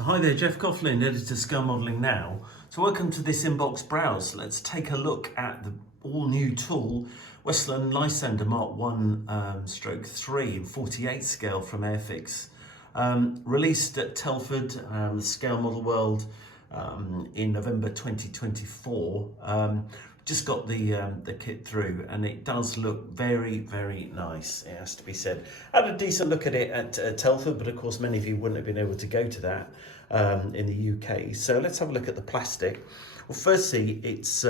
So hi there, Jeff Coughlin, editor Scale Modelling Now. So welcome to this inbox browse. Let's take a look at the all-new tool, Westland Lysander Mark 1 stroke 3 in 48 scale from Airfix. Released at Telford, the Scale Model World in November 2024. Just got the kit through and it does look very, very nice, it has to be said. I had a decent look at it at Telford, but of course many of you wouldn't have been able to go to that in the UK. So let's have a look at the plastic. Well, firstly, it's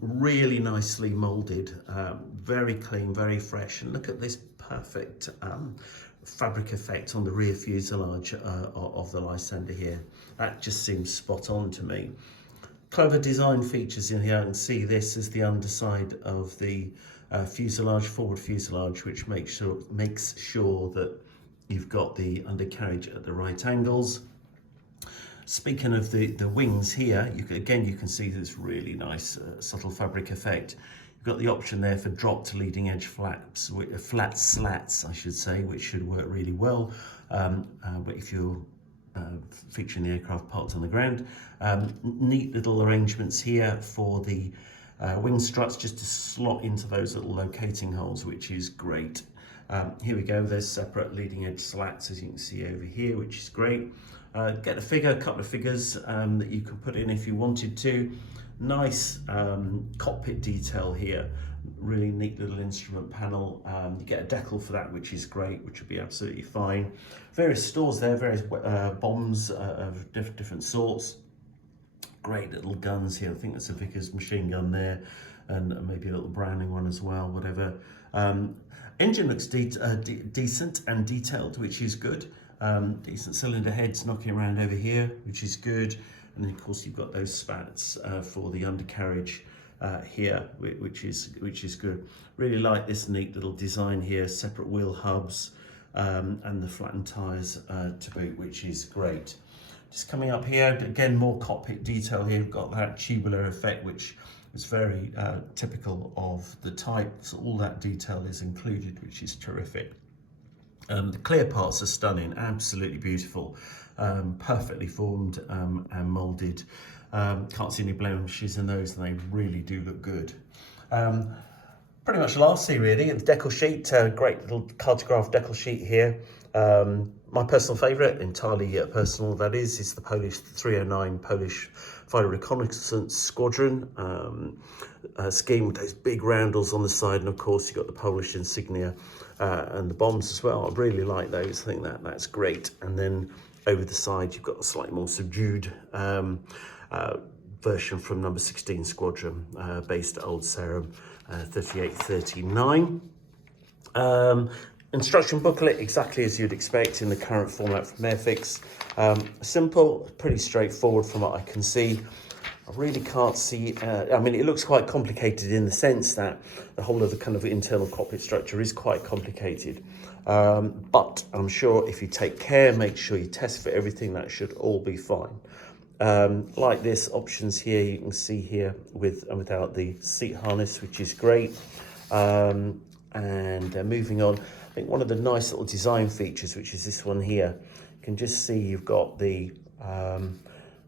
really nicely moulded, very clean, very fresh, and look at this perfect fabric effect on the rear fuselage of the Lysander here. That just seems spot on to me. Clever design features in here. I can see this as the underside of the fuselage, forward fuselage, which makes sure that you've got the undercarriage at the right angles. Speaking of the wings here, you can see this really nice subtle fabric effect. You've got the option there for dropped leading edge flaps, flat slats, I should say, which should work really well. But if you're featuring the aircraft parked on the ground. Neat little arrangements here for the wing struts just to slot into those little locating holes, which is great. Here we go, there's separate leading edge slats as you can see over here, which is great. Get a couple of figures that you can put in if you wanted to. Nice cockpit detail here, really neat little instrument panel. You get a decal for that, which is great, which would be absolutely fine. Various stores there, various bombs of different sorts. Great little guns here. I think that's a Vickers machine gun there, and maybe a little Browning one as well, whatever. Engine looks decent and detailed, which is good. Decent cylinder heads knocking around over here, which is good. And then of course you've got those spats for the undercarriage here, which is good. Really like this neat little design here, separate wheel hubs and the flattened tyres to boot, which is great. Just coming up here, again, more cockpit detail here. We've got that tubular effect, which is very typical of the type. So all that detail is included, which is terrific. The clear parts are stunning, absolutely beautiful, perfectly formed and moulded. Can't see any blemishes in those, and they really do look good. Pretty much lastly, really, the Deco Sheet, great little cartograph Deco Sheet here. My personal favourite, entirely personal that is the Polish 309 Polish Fighter Reconnaissance Squadron scheme with those big roundels on the side, and of course you've got the Polish insignia and the bombs as well. I really like those, I think that's great. And then over the side you've got a slightly more subdued version from number 16 Squadron, based at Old Sarum 3839. Instruction booklet, exactly as you'd expect in the current format from Airfix. Simple, pretty straightforward from what I can see. I really can't see, I mean, it looks quite complicated in the sense that the whole of the kind of internal cockpit structure is quite complicated. But I'm sure if you take care, make sure you test for everything, that should all be fine. Like this, options here, you can see here with and without the seat harness, which is great. And moving on, I think one of the nice little design features, which is this one here, you can just see you've got the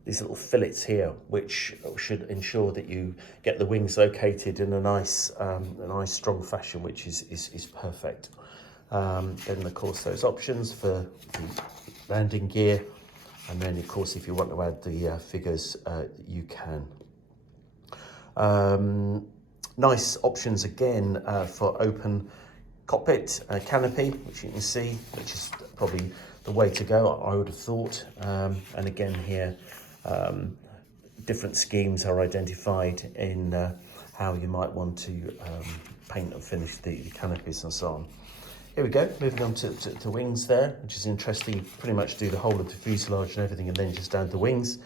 these little fillets here, which should ensure that you get the wings located in a nice strong fashion, which is perfect. Then of course those options for the landing gear, and then of course if you want to add the figures, you can. Nice options again for open cockpit canopy, which you can see, which is probably the way to go, I would have thought. And again here, different schemes are identified in how you might want to paint and finish the canopies and so on. Here we go, moving on to wings there, which is interesting. You pretty much do the whole of the fuselage and everything and then just add the wings.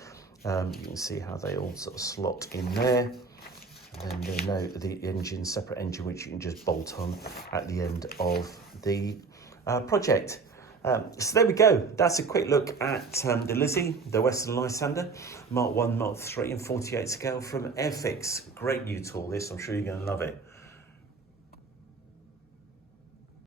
You can see how they all sort of slot in there. And then the engine, separate engine, which you can just bolt on at the end of the project. So there we go. That's a quick look at the Lizzie, the Western Lysander, Mark 1, Mark 3 and 48 scale from Airfix. Great new tool this, I'm sure you're going to love it.